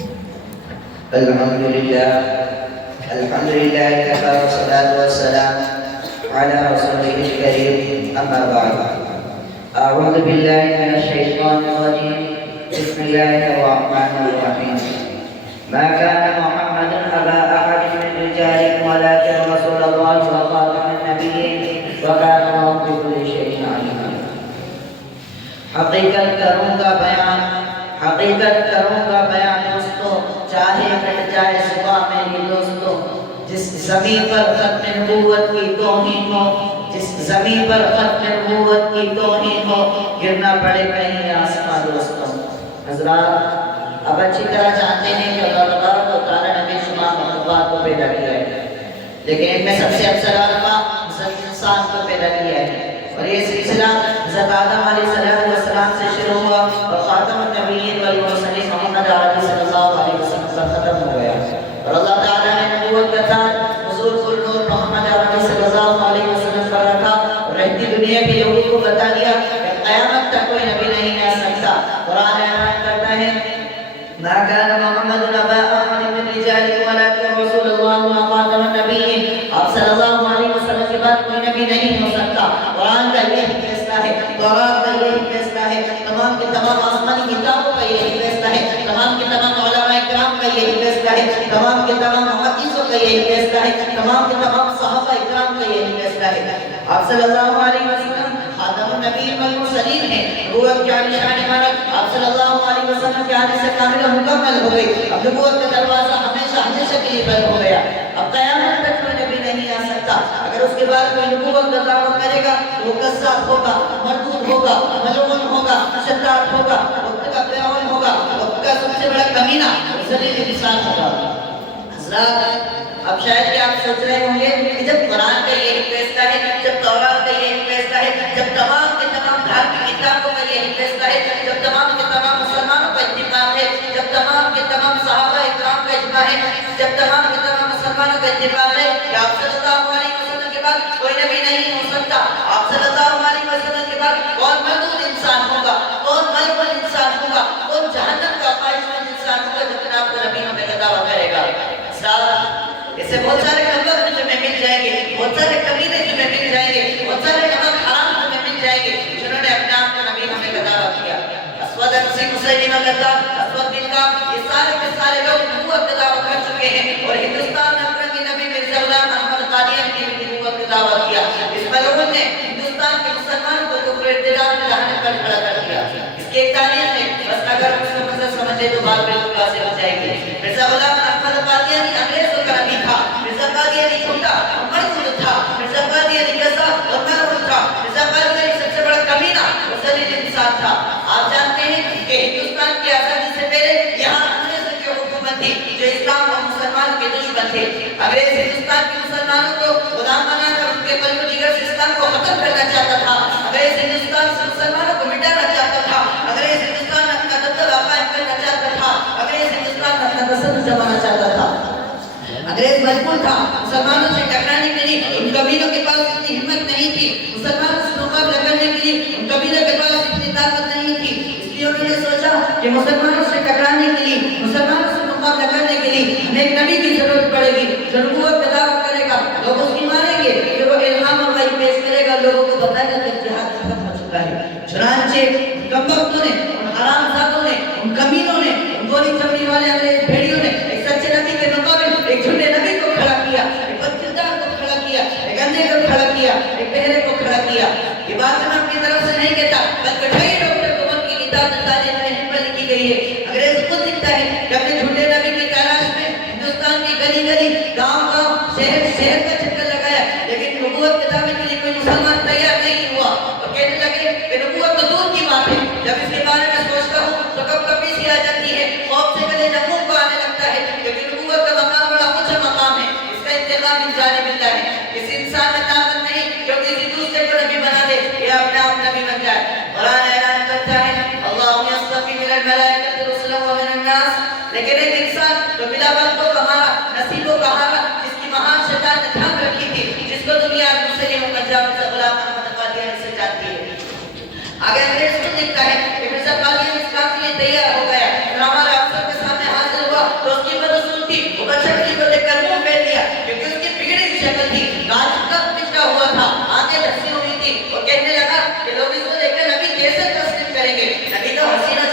الحمد لله كفى والصلاة والسلام على رسوله الكريم أما بعد أعوذ بالله من الشيطان الرجيم بسم الله الرحمن الرحيم ما كان محمد أبا أحد من رجالكم ولكن رسول الله وخاتم النبيين وكان الله بكل شيء عليما حقیقت کروں گا بیان دوستو چاہے مٹ جائے صبح میری دوستو جس زمین پر ختم نبوت کی توہین ہو گرنا پڑے کہیں آسمان دوستو حضرات اب اچھی طرح جانتے ہیں کہ اللہ تبارک و تعالی نے بے شمار مخلوقات کو پیدا کیا ہے لیکن ان میں سب سے افضل علماء انسان کو پیدا کیا ہے اور یہ سلسلہ حضرت آدم علیہ السلام سے شروع ہوا اور خاتم النبیین والمرسلین محمد عربی صلی اللہ علیہ وسلم پر ختم ہو گیا اور اللہ تعالیٰ نے نبوت کا تاج حضور النور محمد عربی صلی اللہ علیہ وسلم پر رکھا اور رہتی دنیا کے لوگوں کو بتا دیا کہ قیامت تک کوئی نبی نہیں آ سکتا۔ قرآن اعلان کرتا ہے ما كان محمد أبا أحد من رجالكم ولكن رسول الله وخاتم النبيين۔ آپ صلی اللہ علیہ وسلم کے بعد کوئی نبی نہیں ہو سکتا۔ قرآن کا یہی فیصلہ ہے، تورات کا یہی فیصلہ ہے، تمام کے تمام آسمانی کتابوں کا یہی فیصلہ ہے، تمام کے تمام علماء کرام کا یہی فیصلہ ہے، تمام کے تمام محدثوں کا یہی فیصلہ ہے، تمام کے تمام صحابہ کرام کا یہی فیصلہ ہے۔ آپ صلی اللہ علیہ وسلم خاتم النبی والمرسلین ہیں، نبوت کی عالی شان عبارت آپ صلی اللہ علیہ وسلم کے آنے سے کامل مکمل ہو گئی۔ اب نبوت کا دروازہ ہمیشہ کے لیے بند ہو گیا، اب قیامت تک کوئی نبی نہیں آ سکتا۔ اگر اس کے بعد کوئی نبوت کا دعویٰ کرے گا تو وہ کذاب ہوگا، مردود ہوگا، ملعون ہوگا، شتات ہوگا، وقت کا فرعون ہوگا، وقت کا سب سے بڑا کمینہ ذلیل انسان ہوگا۔ حضرات اب شاید کہ آپ سوچ رہے ہوں گے کہ جب قرآن کا یہی فیصلہ ہے، جب تورات کا یہی فیصلہ ہے، جب تمام کے تمام دھارمک کتابوں کا یہی فیصلہ ہے، جب تمام کے تمام مسلمانوں کا اتفاق ہے، جب تمام کے تمام صحابہ اکرام کا اجماع ہے، جب تمام کے تمام مسلمانوں کا اتفاق ہے کہ آپ صلی اللہ علیہ وسلم کے بعد کوئی نبی نہیں ہو سکتا، آپ صلی اللہ علیہ وسلم کے بعد کون مردود انسان ہوگا، کون ملعون انسان ہوگا، کون جہنم کا خواہشمند انسان ہوگا جو اپنے آپ کو نبی ہونے کا دعویٰ کرے گا۔ اسے بہت سارے خبر تمہیں مل جائیں گے، بہت سارے کمینے تمہیں مل جائیں گے، بہت سارے نمک حرام تمہیں مل جائیں گے جنہوں نے اپنے آپ کو نبی ہونے کا دعویٰ کیا۔ اسود انسی مسیلمہ کذاب، اسود بن کعب، یہ سارے کے سارے لوگ نبوت کا دعویٰ کر چکے ہیں اور ہندوستان میں اکرمی نبی مرزا غلام احمد قادیانی کی بھی نبوت کا دعویٰ کیا۔ اس ملعون نے ہندوستان کے مسلمانوں کو کفر ارتداد میں لانے پر کھڑا کر دیا۔ اس کی ایک تاریخ ہے، بس اگر اس کو مطلب سمجھے تو بات بالکل واضح ہو جائے گی۔ مرزا غلام احمد قادیانی انگریزوں کا نبی تھا، مرزا قادیانی جھوٹا اور مردود تھا، مرزا قادیانی کذاب اور ملعون تھا، مرزا قادیانی سب سے بڑا کمینہ اور ذلیل انسان تھا۔ آپ جانتے ہیں کہ ہندوستان کی آزادی سے پہلے یہاں انگریزوں کی حکومت تھی جو اسلام اور مسلمان کے دشمن تھے۔ انگریز ہندوستان کے مسلمانوں کو غلام بنا کر ان کے قلب و جگر سے اسلام کو ختم کرنا چاہتا تھا، انگریز ہندوستان سے مسلمانوں کو مٹانا چاہتا تھا، انگریز ہندوستان میں اپنا دبدبہ قائم کرنا چاہتا تھا، انگریز ہندوستان میں اپنا تسلط جمانا چاہتا تھا۔ انگریز مجبور تھا مسلمانوں سے ٹکرانے کے لیے، ان قبیلوں کے پاس اتنی ہمت نہیں تھی، مسلمانوں سے مقابلہ کرنے کے لیے ان قبیلوں کے پاس اتنی طاقت نہیں تھی، اس لیے انہوں نے سوچا کہ مسلمانوں سے ٹکرانے کے لیے، مسلمانوں سے مقابلہ کرنے کے لیے ہمیں ایک نبی کی ضرورت پڑے گی جو نبوت کا دعویٰ کرے گا، لوگ اس کی مانیں گے، کہ وہ الہام اور وحی پیش کرے گا، لوگوں کو بتائے گا کہ جہاد ختم ہو چکا ہے۔ چنانچہ کم وقتوں نے، ان حرام زادوں نے، ان کمینوں نے، ان گولی چمڑی والے انگریز بھیڑیوں نے ایک سچے نبی کے مقابل ایک جھوٹے نبی کو کھڑا کیا، ایک بدکردار کو کھڑا کیا، ایک اندھے کو کھڑا کیا، ایک بہرے کو کھڑا کیا۔ یہ بات میں اپنی طرف سے نہیں کہتا، بلکہ ڈھائی ڈاکٹر کومن کی کتاب تاریخ رحم پر لکھی گئی ہے۔ انگریز خود لکھتا ہے کہ اپنے جھوٹے نبی کی تلاش میں ہندوستان کی گلی گلی، گاؤں گاؤں، شہر شہر کا چکر لگایا، لیکن نبوت کے دعوے کے لیے کوئی مسلمان تیار نہیں ہوا اور کہنے لگے کہ نبوت تو دور کی بات ہے، جب اس کے بارے میں سوچتا ہوں تو کب کبھی سی آ جاتی ہے، خوف سے میرے جموں کو آنے لگتا ہے، کیونکہ نبوت کا مقام بڑا اونچا مقام ہے، اس کا انتخاب ان جانب اللہ ہے۔ کسی انسان میں طاقت نہیں جو کسی دوسرے کو نبی بنا دے یا اپنے آپ نبی بن جائے۔ قرآن اعلان کرتا ہے اللہ یصطفی من الملائکۃ رسلا ومن الناس، لیکن ایک انسان جو بلا وقت کو کہا نصیب و کہا، جس کی مہان شیطان نے تھام رکھی تھی، جس کو دنیا مسلم پنجاب سے غلام احمد قادیانی سے جانتی ہے۔ انگریز خود لکھتا ہے کہ مرزا قادیانی اس کام کے لیے تیار ہو گیا اور ہمارے افسر کے سامنے حاضر ہوا